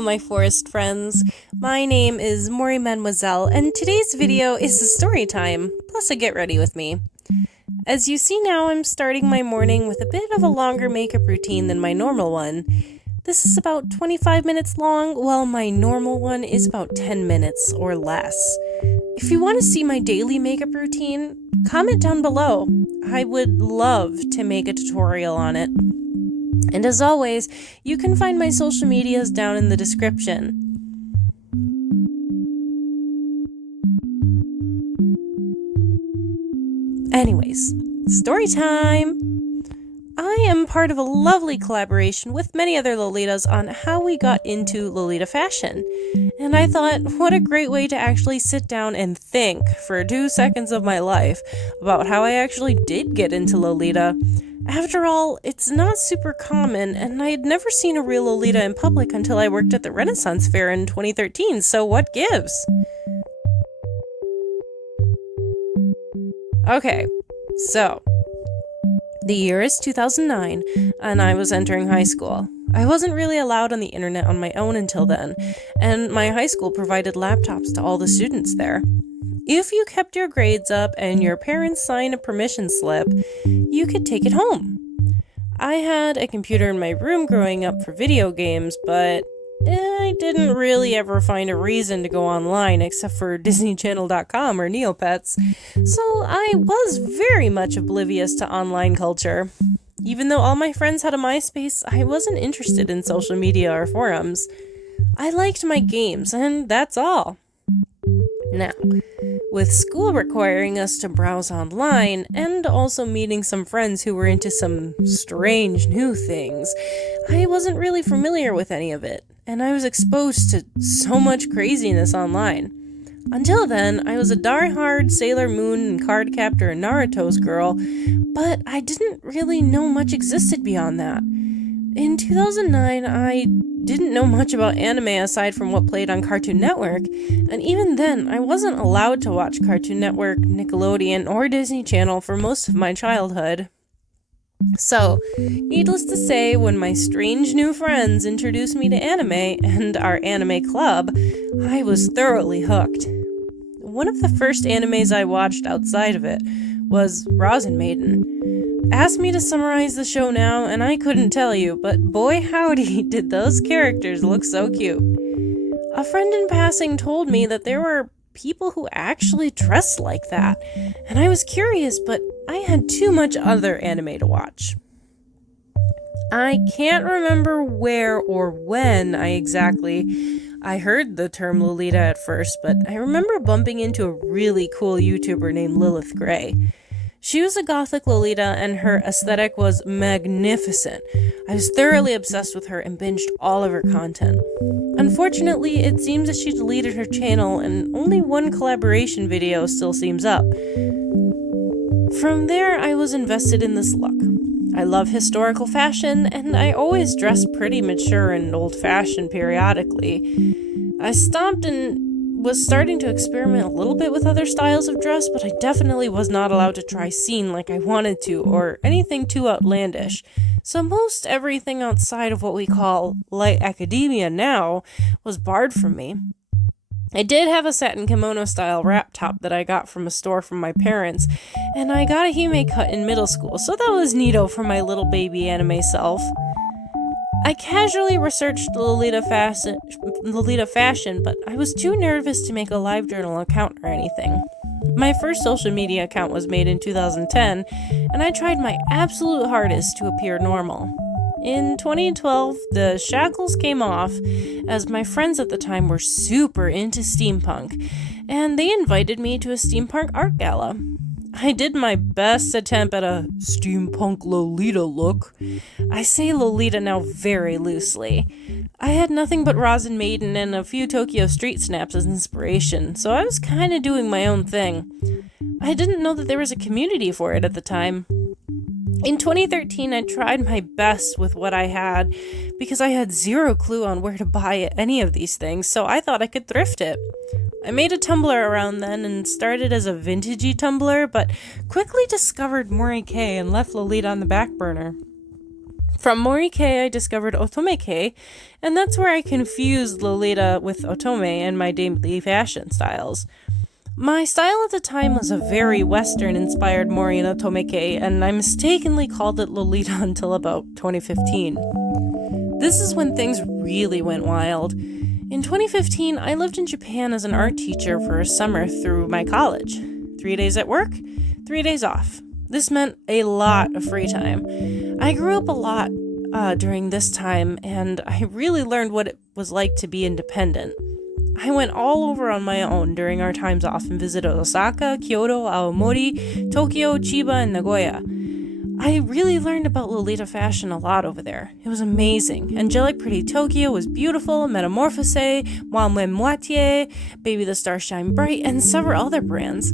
Hello, my forest friends. My name is MoriMademoiselle, and today's video is a story time, plus a get ready with me. As you see now, I'm starting my morning with a bit of a longer makeup routine than my normal one. This is about 25 minutes long, while my normal one is about 10 minutes or less. If you want to see my daily makeup routine, comment down below. I would love to make a tutorial on it. And as always, you can find my social medias down in the description. Anyways, story time! I am part of a lovely collaboration with many other Lolitas on how we got into Lolita fashion. And I thought, what a great way to actually sit down and think for 2 seconds of my life about how I actually did get into Lolita. After all, it's not super common, and I had never seen a real Lolita in public until I worked at the Renaissance Fair in 2013, so what gives? Okay, so the year is 2009, and I was entering high school. I wasn't really allowed on the internet on my own until then, and my high school provided laptops to all the students there. If you kept your grades up and your parents signed a permission slip, you could take it home. I had a computer in my room growing up for video games, but I didn't really ever find a reason to go online except for DisneyChannel.com or Neopets, so I was very much oblivious to online culture. Even though all my friends had a MySpace, I wasn't interested in social media or forums. I liked my games, and that's all. Now, with school requiring us to browse online, and also meeting some friends who were into some strange new things, I wasn't really familiar with any of it, and I was exposed to so much craziness online. Until then, I was a die-hard Sailor Moon and Cardcaptor and Naruto's girl, but I didn't really know much existed beyond that. In 2009, I didn't know much about anime aside from what played on Cartoon Network, and even then, I wasn't allowed to watch Cartoon Network, Nickelodeon, or Disney Channel for most of my childhood. So, needless to say, when my strange new friends introduced me to anime and our anime club, I was thoroughly hooked. One of the first animes I watched outside of it was Rosin Maiden. Ask me to summarize the show now, and I couldn't tell you, but boy howdy did those characters look so cute. A friend in passing told me that there were people who actually dressed like that, and I was curious, but I had too much other anime to watch. I can't remember where or when I heard the term Lolita at first, but I remember bumping into a really cool YouTuber named Lilith Gray. She was a gothic Lolita, and her aesthetic was magnificent. I was thoroughly obsessed with her and binged all of her content. Unfortunately, it seems that she deleted her channel, and only one collaboration video still seems up. From there, I was invested in this look. I love historical fashion, and I always dress pretty mature and old-fashioned periodically. I stopped and was starting to experiment a little bit with other styles of dress, but I definitely was not allowed to try scene like I wanted to, or anything too outlandish. So most everything outside of what we call light academia now was barred from me. I did have a satin kimono style wrap top that I got from a store from my parents, and I got a hime cut in middle school, so that was neato for my little baby anime self. I casually researched Lolita fashion, but I was too nervous to make a LiveJournal account or anything. My first social media account was made in 2010, and I tried my absolute hardest to appear normal. In 2012, the shackles came off, as my friends at the time were super into steampunk, and they invited me to a steampunk art gala. I did my best attempt at a steampunk Lolita look. I say Lolita now very loosely. I had nothing but Rosin Maiden and a few Tokyo street snaps as inspiration, so I was kinda doing my own thing. I didn't know that there was a community for it at the time. In 2013, I tried my best with what I had, because I had zero clue on where to buy any of these things, so I thought I could thrift it. I made a Tumblr around then and started as a vintagey Tumblr, but quickly discovered Mori K and left Lolita on the back burner. From Mori-K, I discovered Otome-K, and that's where I confused Lolita with Otome and my daily fashion styles. My style at the time was a very Western-inspired Mori and Otome-K, and I mistakenly called it Lolita until about 2015. This is when things really went wild. In 2015, I lived in Japan as an art teacher for a summer through my college. 3 days at work, 3 days off. This meant a lot of free time. I grew up a lot during this time, and I really learned what it was like to be independent. I went all over on my own during our times off and visited Osaka, Kyoto, Aomori, Tokyo, Chiba, and Nagoya. I really learned about Lolita fashion a lot over there. It was amazing. Angelic Pretty Tokyo was beautiful, Metamorphose, MoriMademoiselle, Baby the Star Shine Bright, and several other brands.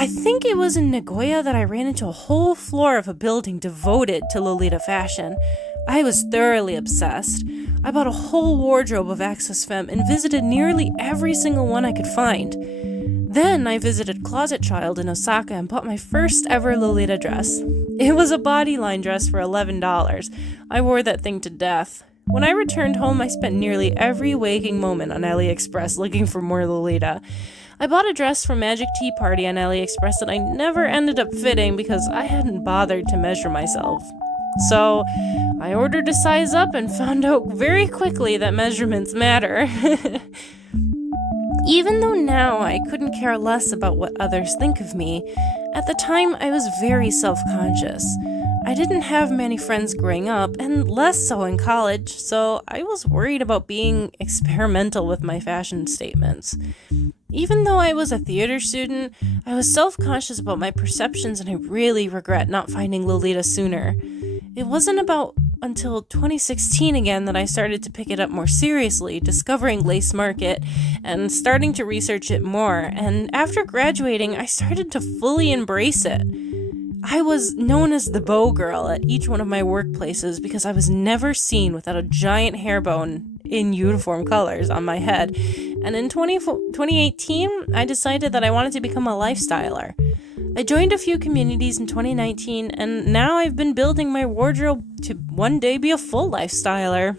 I think it was in Nagoya that I ran into a whole floor of a building devoted to Lolita fashion. I was thoroughly obsessed. I bought a whole wardrobe of Access Femme and visited nearly every single one I could find. Then I visited Closet Child in Osaka and bought my first ever Lolita dress. It was a bodyline dress for $11. I wore that thing to death. When I returned home, I spent nearly every waking moment on AliExpress looking for more Lolita. I bought a dress from Magic Tea Party on AliExpress that I never ended up fitting because I hadn't bothered to measure myself. So I ordered a size up and found out very quickly that measurements matter. Even though now I couldn't care less about what others think of me, at the time I was very self-conscious. I didn't have many friends growing up, and less so in college, so I was worried about being experimental with my fashion statements. Even though I was a theater student, I was self-conscious about my perceptions, and I really regret not finding Lolita sooner. It wasn't about until 2016 again that I started to pick it up more seriously, discovering Lace Market and starting to research it more, and after graduating, I started to fully embrace it. I was known as the bow girl at each one of my workplaces because I was never seen without a giant hair bow in uniform colors on my head, and in 2018, I decided that I wanted to become a lifestyler. I joined a few communities in 2019, and now I've been building my wardrobe to one day be a full lifestyler.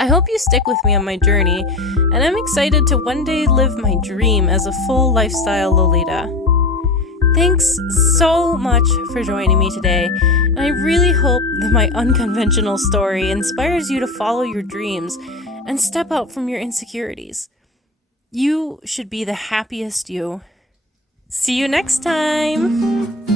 I hope you stick with me on my journey, and I'm excited to one day live my dream as a full lifestyle Lolita. Thanks so much for joining me today, and I really hope that my unconventional story inspires you to follow your dreams and step out from your insecurities. You should be the happiest you. See you next time!